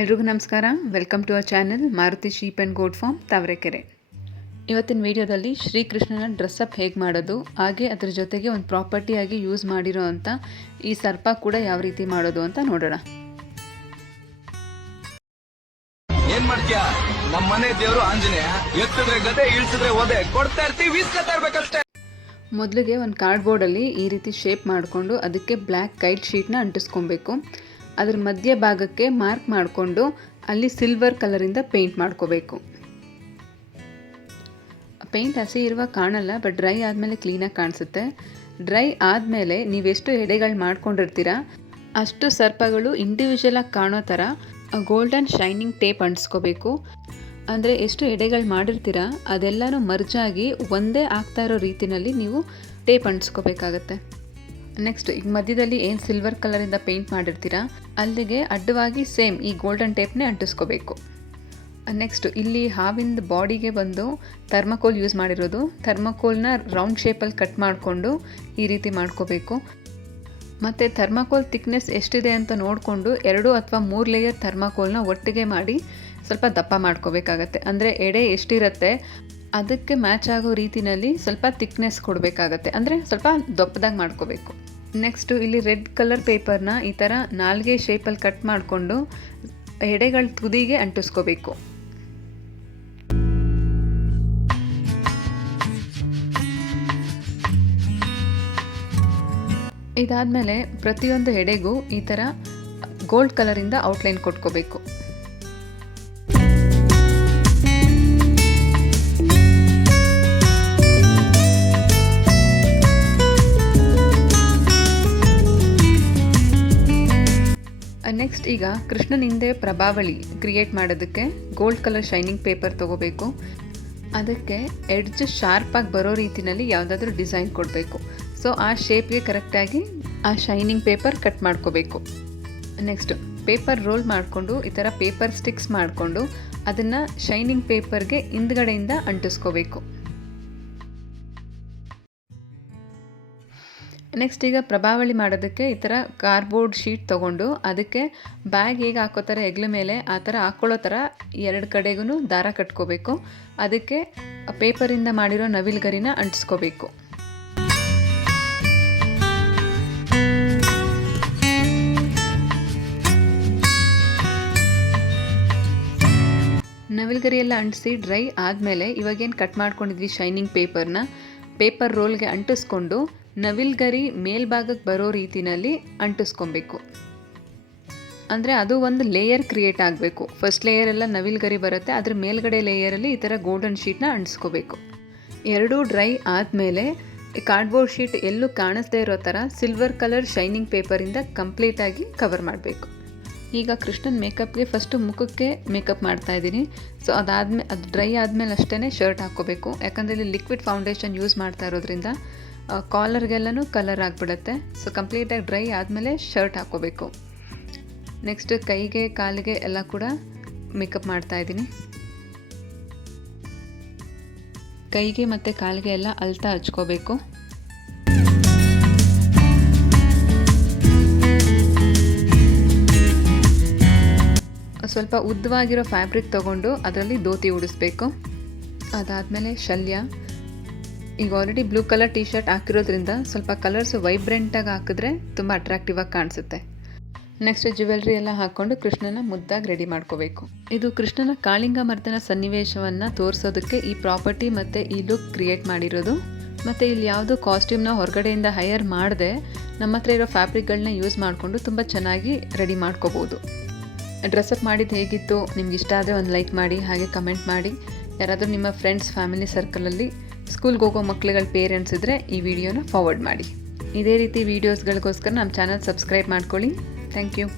ಎಲ್ರಿಗೂ ನಮಸ್ಕಾರ. Welcome to our channel Maruti sheep and goat farm Tavarekere. ಇವತ್ತಿನ ವಿಡಿಯೋದಲ್ಲಿ ಶ್ರೀಕೃಷ್ಣನ ಡ್ರೆಸ್ಅಪ್ ಹೇಗೆ ಮಾಡೋದು, ಹಾಗೆ ಅದರ ಜೊತೆಗೆ ಒಂದು ಪ್ರಾಪರ್ಟಿಯಾಗಿ ಯೂಸ್ ಮಾಡಿರೋ ಅಂಥ ಈ ಸರ್ಪ ಕೂಡ ಯಾವ ರೀತಿ ಮಾಡೋದು ಅಂತ ನೋಡೋಣ. ಏನ್ ಮಾಡ್ತೀಯಾ? ನಮ್ಮ ಮನೆ ದೇವರು ಆಂಜನೇಯ, ಎತ್ತಿದ್ರೆ ಗದೆ ಇಳಿಸಿದ್ರೆ ಒದೆ ಕೊಡ್ತಾ ಇರ್ತೀವಿ, ಇಸ್ಕೊತಾ ಇರ್ಬೇಕಷ್ಟೇ. ಮೊದಲಿಗೆ ಒಂದು ಕಾರ್ಡ್ಬೋರ್ಡಲ್ಲಿ ಈ ರೀತಿ ಶೇಪ್ ಮಾಡಿಕೊಂಡು ಅದಕ್ಕೆ ಬ್ಲ್ಯಾಕ್ ಕೈಟ್ ಶೀಟ್ನ ಅಂಟಿಸ್ಕೊಬೇಕು. ಅದರ ಮಧ್ಯ ಭಾಗಕ್ಕೆ ಮಾರ್ಕ್ ಮಾಡಿಕೊಂಡು ಅಲ್ಲಿ ಸಿಲ್ವರ್ ಕಲರಿಂದ ಪೇಂಟ್ ಮಾಡ್ಕೋಬೇಕು. ಪೇಂಟ್ ಹಸಿ ಇರುವಾಗ ಕಾಣಲ್ಲ, ಬಟ್ ಡ್ರೈ ಆದಮೇಲೆ ಕ್ಲೀನಾಗಿ ಕಾಣಿಸುತ್ತೆ. ಡ್ರೈ ಆದಮೇಲೆ ನೀವೆಷ್ಟು ಎಡೆಗಳು ಮಾಡ್ಕೊಂಡಿರ್ತೀರ ಅಷ್ಟು ಸರ್ಪಗಳು ಇಂಡಿವಿಜುವಲಾಗಿ ಕಾಣೋ ಥರ ಗೋಲ್ಡನ್ ಶೈನಿಂಗ್ ಟೇಪ್ ಅಂಟಿಸ್ಕೋಬೇಕು. ಅಂದರೆ ಎಷ್ಟು ಎಡೆಗಳು ಮಾಡಿರ್ತೀರ ಅದೆಲ್ಲನೂ ಮರ್ಜಾಗಿ ಒಂದೇ ಆಗ್ತಾ ಇರೋ ರೀತಿಯಲ್ಲಿ ನೀವು ಟೇಪ್ ಅಂಟಿಸ್ಕೋಬೇಕಾಗತ್ತೆ. ನೆಕ್ಸ್ಟ್ ಈಗ ಮಧ್ಯದಲ್ಲಿ ಏನು ಸಿಲ್ವರ್ ಕಲರಿಂದ ಪೇಂಟ್ ಮಾಡಿರ್ತೀರ ಅಲ್ಲಿಗೆ ಅಡ್ಡವಾಗಿ ಸೇಮ್ ಈ ಗೋಲ್ಡನ್ ಟೇಪ್ನೇ ಅಂಟಿಸ್ಕೋಬೇಕು. ನೆಕ್ಸ್ಟ್ ಇಲ್ಲಿ ಹಾವಿಂದ ಬಾಡಿಗೆ ಬಂದು ಥರ್ಮಕೋಲ್ ಯೂಸ್ ಮಾಡಿರೋದು. ಥರ್ಮಕೋಲ್ನ ರೌಂಡ್ ಶೇಪಲ್ಲಿ ಕಟ್ ಮಾಡಿಕೊಂಡು ಈ ರೀತಿ ಮಾಡ್ಕೋಬೇಕು. ಮತ್ತು ಥರ್ಮಕೋಲ್ ಥಿಕ್ನೆಸ್ ಎಷ್ಟಿದೆ ಅಂತ ನೋಡಿಕೊಂಡು 2 ಅಥವಾ 3 ಲೇಯರ್ ಥರ್ಮಕೋಲ್ನ ಒಟ್ಟಿಗೆ ಮಾಡಿ ಸ್ವಲ್ಪ ದಪ್ಪ ಮಾಡ್ಕೋಬೇಕಾಗತ್ತೆ. ಅಂದರೆ ಎಡೆ ಎಷ್ಟಿರುತ್ತೆ ಅದಕ್ಕೆ ಮ್ಯಾಚ್ ಆಗೋ ರೀತಿಯಲ್ಲಿ ಸ್ವಲ್ಪ ಥಿಕ್ನೆಸ್ ಕೊಡಬೇಕಾಗತ್ತೆ, ಅಂದರೆ ಸ್ವಲ್ಪ ದಪ್ಪದಾಗಿ ಮಾಡ್ಕೋಬೇಕು. ನೆಕ್ಸ್ಟು ಇಲ್ಲಿ ರೆಡ್ ಕಲರ್ ಪೇಪರ್ನ ಈ ಥರ ನಾಲ್ಗೆ ಶೇಪಲ್ಲಿ ಕಟ್ ಮಾಡಿಕೊಂಡು ಎಡೆಗಳ ತುದಿಗೆ ಅಂಟಿಸ್ಕೋಬೇಕು. ಇದಾದಮೇಲೆ ಪ್ರತಿಯೊಂದು ಎಡೆಗೂ ಈ ಥರ ಗೋಲ್ಡ್ ಕಲರಿಂದ ಔಟ್ಲೈನ್ ಕೊಟ್ಕೋಬೇಕು. ನೆಕ್ಸ್ಟ್ ಈಗ ಕೃಷ್ಣನ ಹಿಂದೆ ಪ್ರಭಾವಳಿ ಕ್ರಿಯೇಟ್ ಮಾಡೋದಕ್ಕೆ ಗೋಲ್ಡ್ ಕಲರ್ ಶೈನಿಂಗ್ ಪೇಪರ್ ತೊಗೋಬೇಕು. ಅದಕ್ಕೆ ಎಡ್ಜ್ ಶಾರ್ಪಾಗಿ ಬರೋ ರೀತಿಯಲ್ಲಿ ಯಾವುದಾದ್ರೂ ಡಿಸೈನ್ ಕೊಡಬೇಕು. ಸೊ ಆ ಶೇಪ್ಗೆ ಕರೆಕ್ಟಾಗಿ ಆ ಶೈನಿಂಗ್ ಪೇಪರ್ ಕಟ್ ಮಾಡ್ಕೋಬೇಕು. ನೆಕ್ಸ್ಟ್ ಪೇಪರ್ ರೋಲ್ ಮಾಡಿಕೊಂಡು ಈ ಥರ ಪೇಪರ್ ಸ್ಟಿಕ್ಸ್ ಮಾಡಿಕೊಂಡು ಅದನ್ನು ಶೈನಿಂಗ್ ಪೇಪರ್ಗೆ ಹಿಂದ್ಗಡೆಯಿಂದ ಅಂಟಿಸ್ಕೋಬೇಕು. ನೆಕ್ಸ್ಟ್ ಈಗ ಪ್ರಭಾವಳಿ ಮಾಡೋದಕ್ಕೆ ಈ ಥರ ಕಾರ್ಡ್ಬೋರ್ಡ್ ಶೀಟ್ ತೊಗೊಂಡು ಅದಕ್ಕೆ ಬ್ಯಾಗ್ ಹೇಗೆ ಹಾಕೋತಾರೆ ಹೆಗ್ಲ ಮೇಲೆ ಆ ಥರ ಹಾಕ್ಕೊಳ್ಳೋ ಥರ 2 ಕಡೆಗೂ ದಾರ ಕಟ್ಕೋಬೇಕು. ಅದಕ್ಕೆ ಪೇಪರಿಂದ ಮಾಡಿರೋ ನವಿಲುಗರಿನ ಅಂಟಿಸ್ಕೋಬೇಕು. ನವಿಲುಗರಿ ಎಲ್ಲ ಅಂಟಿಸಿ ಡ್ರೈ ಆದಮೇಲೆ ಇವಾಗೇನು ಕಟ್ ಮಾಡ್ಕೊಂಡಿದ್ವಿ ಶೈನಿಂಗ್ ಪೇಪರ್ನ ಪೇಪರ್ ರೋಲ್ಗೆ ಅಂಟಿಸ್ಕೊಂಡು ನವಿಲ್ಗರಿ ಮೇಲ್ಭಾಗಕ್ಕೆ ಬರೋ ರೀತಿಯಲ್ಲಿ ಅಂಟಿಸ್ಕೊಬೇಕು. ಅಂದರೆ ಅದು ಒಂದು ಲೇಯರ್ ಕ್ರಿಯೇಟ್ ಆಗಬೇಕು. ಫಸ್ಟ್ ಲೇಯರ್ ಎಲ್ಲ ನವಿಲ್ಗರಿ ಬರುತ್ತೆ, ಅದ್ರ ಮೇಲ್ಗಡೆ ಲೇಯರಲ್ಲಿ ಈ ಥರ ಗೋಲ್ಡನ್ ಶೀಟ್ನ ಅಂಟಿಸ್ಕೋಬೇಕು. 2 ಡ್ರೈ ಆದಮೇಲೆ ಕಾರ್ಡ್ಬೋರ್ಡ್ ಶೀಟ್ ಎಲ್ಲೂ ಕಾಣಿಸ್ದೇ ಇರೋ ಥರ ಸಿಲ್ವರ್ ಕಲರ್ ಶೈನಿಂಗ್ ಪೇಪರಿಂದ ಕಂಪ್ಲೀಟಾಗಿ ಕವರ್ ಮಾಡಬೇಕು. ಈಗ ಕೃಷ್ಣನ ಮೇಕಪ್ಗೆ ಫಸ್ಟು ಮುಖಕ್ಕೆ ಮೇಕಪ್ ಮಾಡ್ತಾಯಿದ್ದೀನಿ. ಸೊ ಅದು ಡ್ರೈ ಆದಮೇಲೆ ಅಷ್ಟೇ ಶರ್ಟ್ ಹಾಕ್ಕೋಬೇಕು. ಯಾಕಂದರೆ ಇಲ್ಲಿ ಲಿಕ್ವಿಡ್ ಫೌಂಡೇಶನ್ ಯೂಸ್ ಮಾಡ್ತಾ ಇರೋದ್ರಿಂದ ಕಾಲರ್ಗೆಲ್ಲನೂ ಕಲರ್ ಆಗಿಬಿಡುತ್ತೆ. ಸೊ ಕಂಪ್ಲೀಟಾಗಿ ಡ್ರೈ ಆದಮೇಲೆ ಶರ್ಟ್ ಹಾಕ್ಕೋಬೇಕು. ನೆಕ್ಸ್ಟ್ ಕೈಗೆ ಕಾಲಿಗೆ ಎಲ್ಲ ಕೂಡ ಮೇಕಪ್ ಮಾಡ್ತಾಯಿದ್ದೀನಿ. ಕೈಗೆ ಮತ್ತು ಕಾಲಿಗೆ ಎಲ್ಲ ಅಳ್ತಾ ಹಚ್ಕೋಬೇಕು. ಸ್ವಲ್ಪ ಉದ್ದವಾಗಿರೋ ಫ್ಯಾಬ್ರಿಕ್ ತೊಗೊಂಡು ಅದರಲ್ಲಿ ಧೋತಿ ಉಡಿಸ್ಬೇಕು. ಅದಾದಮೇಲೆ ಶಲ್ಯ. ಈಗ already blue colour T shirt ಹಾಕಿರೋದ್ರಿಂದ ಸ್ವಲ್ಪ ಕಲರ್ಸ್ ವೈಬ್ರೆಂಟಾಗಿ ಹಾಕಿದ್ರೆ ತುಂಬ ಅಟ್ರಾಕ್ಟಿವ್ ಆಗಿ ಕಾಣಿಸುತ್ತೆ. ನೆಕ್ಸ್ಟ್ ಜ್ಯುವೆಲ್ರಿ ಎಲ್ಲ ಹಾಕ್ಕೊಂಡು ಕೃಷ್ಣನ ಮುದ್ದಾಗಿ ರೆಡಿ ಮಾಡ್ಕೋಬೇಕು. ಇದು ಕೃಷ್ಣನ ಕಾಳಿಂಗ ಮರ್ದನ ಸನ್ನಿವೇಶವನ್ನು ತೋರಿಸೋದಕ್ಕೆ ಈ ಪ್ರಾಪರ್ಟಿ ಮತ್ತು ಈ ಲುಕ್ ಕ್ರಿಯೇಟ್ ಮಾಡಿರೋದು. ಮತ್ತು ಇಲ್ಲಿ ಯಾವುದೋ ಕಾಸ್ಟ್ಯೂಮ್ನ ಹೊರಗಡೆಯಿಂದ ಹೈಯರ್ ಮಾಡದೆ ನಮ್ಮ ಹತ್ರ ಇರೋ ಫ್ಯಾಬ್ರಿಕ್ಗಳನ್ನ ಯೂಸ್ ಮಾಡಿಕೊಂಡು ತುಂಬ ಚೆನ್ನಾಗಿ ರೆಡಿ ಮಾಡ್ಕೋಬೋದು. ಡ್ರೆಸ್ಅಪ್ ಮಾಡಿದ್ದು ಹೇಗಿತ್ತು, ನಿಮ್ಗೆ ಇಷ್ಟ ಆದರೆ ಒಂದು ಲೈಕ್ ಮಾಡಿ, ಹಾಗೆ ಕಮೆಂಟ್ ಮಾಡಿ. ಯಾರಾದರೂ ನಿಮ್ಮ ಫ್ರೆಂಡ್ಸ್ ಫ್ಯಾಮಿಲಿ ಸರ್ಕಲಲ್ಲಿ ಸ್ಕೂಲ್ಗೆ ಹೋಗೋ ಮಕ್ಳುಗಳ ಪೇರೆಂಟ್ಸ್ ಇದ್ದರೆ ಈ ವಿಡಿಯೋನ ಫಾರ್ವರ್ಡ್ ಮಾಡಿ. ಇದೇ ರೀತಿ ವೀಡಿಯೋಸ್ಗಳಿಗೋಸ್ಕರ ನಮ್ಮ ಚಾನಲ್ ಸಬ್ಸ್ಕ್ರೈಬ್ ಮಾಡ್ಕೊಳ್ಳಿ. Thank you.